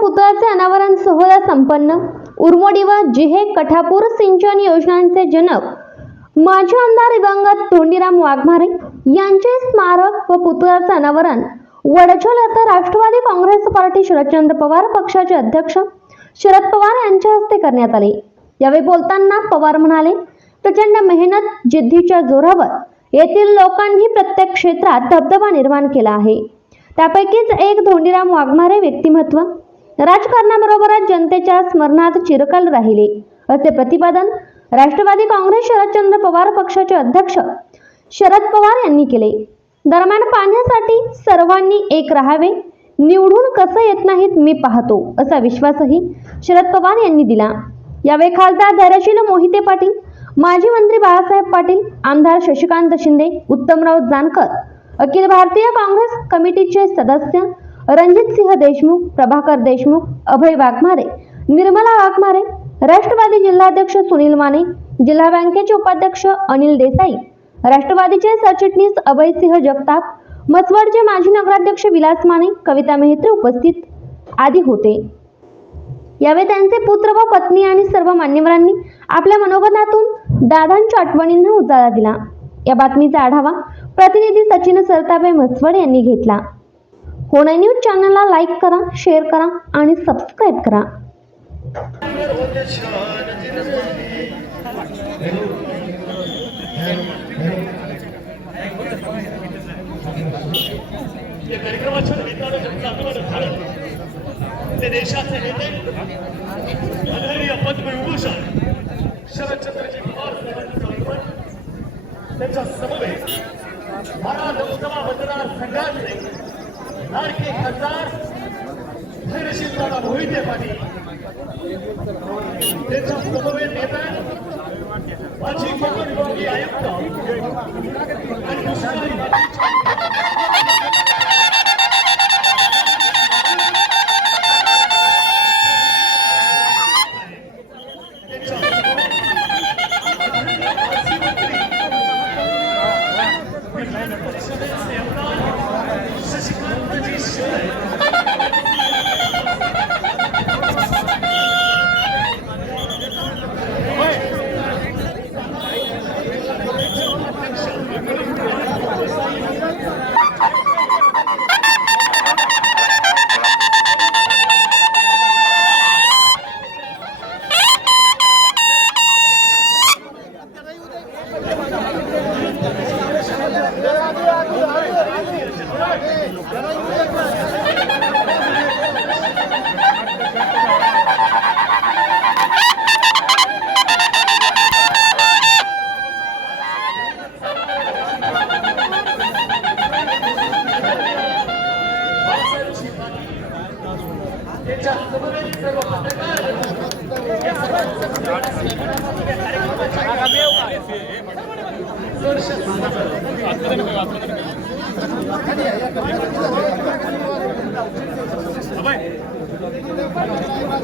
पुतळ्याचे अनावरण सोहळा संपन्न. उर्मोडी व जिहे कठापूर सिंचन योजनांचे जनक. माजी आमदार दिवंगत धोंडीराम वाघमारे यांचे स्मारक व पुतळ्याचे अनावरण. वडचल येथे राष्ट्रवादी काँग्रेस पार्टी शरदचंद्र पवार पक्षाचे अध्यक्ष शरद पवार यांच्या हस्ते करण्यात आले. यावेळी बोलताना पवार म्हणाले प्रचंड मेहनत जिद्दीच्या जोरावर येथील लोकांनी प्रत्येक क्षेत्रात धबधबा निर्माण केला आहे. त्यापैकीच एक धोंडीराम वाघमारे व्यक्तिमत्व राजकारणाबरोबरच जनतेच्या स्मरणात चिरकाल राहिले. असे प्रतिपादन राष्ट्रवादी काँग्रेस शरदचंद्र पवार पक्षाचे अध्यक्ष शरद पवार यांनी केले. दरम्यान पाहण्यासाठी सर्वांनी एक राहावे निवडून कसं येत नाहीत मी पाहतो असा विश्वासही शरद पवार यांनी दिला. यावेळी खासदार धैर्यशील मोहिते पाटील माजी मंत्री बाळासाहेब पाटील आमदार शशिकांत शिंदे उत्तमराव जानकर अखिल भारतीय काँग्रेस कमिटीचे सदस्य रणजितसिंह देशमुख प्रभाकर देशमुख अभय वाघमारे निर्मला वाघमारे राष्ट्रवादी जिल्हाध्यक्ष सुनील माने जिल्हा बँकेचे उपाध्यक्ष अनिल देसाई राष्ट्रवादीचे सरचिटणीस अभयसिंह जगताप मसवडचे माजी नगराध्यक्ष विलास माने कविता मेहत्रे उपस्थित आदी होते. यावेळी त्यांचे पुत्र व पत्नी आणि सर्व मान्यवरांनी आपल्या मनोगतातून दादांच्या आठवणींना उजाळा दिला. या बातमीचा आढावा प्रतिनिधी सचिन सरतापे मसवड यांनी घेतला. होणे न्यूज चॅनलला लाईक करा शेअर करा आणि सबस्क्राईब करा. कार्यक्रमाच्या निमित्तानं ज्यांचं झालं ते देशाचे नेते मोहिते पाटील त्यांच्या समवेत नेता माजी कोकण विभागीय आयुक्त आणि दुसरी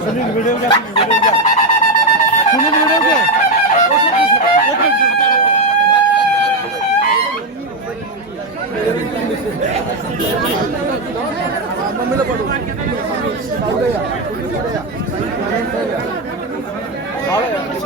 सुनील व्हिडिओ घ्या तुम्ही व्हिडिओ घ्या Sunil video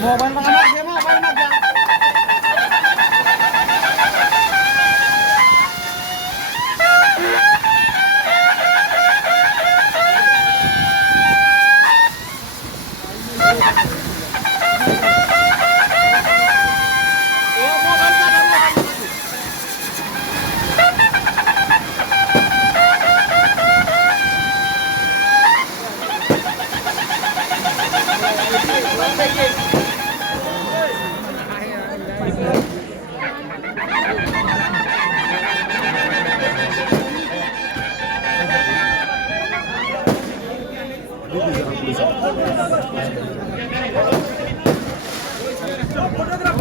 mau apa mau apa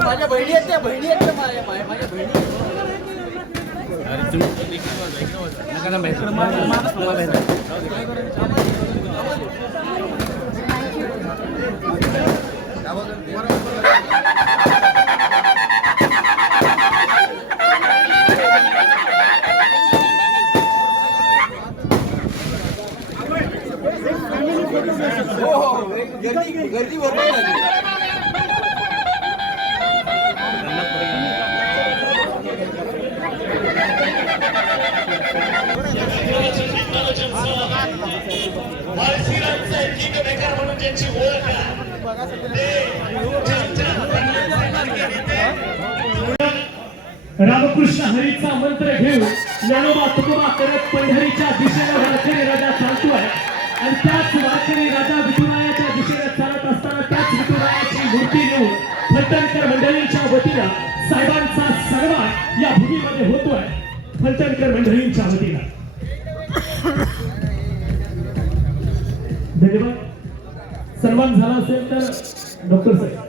माझ्या बहिणी आहेत त्या बहिणी आहेत माझ्या माझ्या बहिणी रामकृष्ण हरीचा मंत्र घेऊन ज्ञानोबा तुकोबा करत पंढरीच्या दिशेने वारकरी राजा चालतोय आणि त्याच वारकरी राजा विठुरायाच्या दिशेने चालत असताना त्याच विठुरायाची मूर्ती घेऊन फलटणकर मंडळींच्या वतीनं साहेबांचा सन्मान या भूमीमध्ये होतोय. फलटणकर मंडळींच्या वतीनं. धन्यवाद. सन्मान झाला असेल तर डॉक्टर साहेब.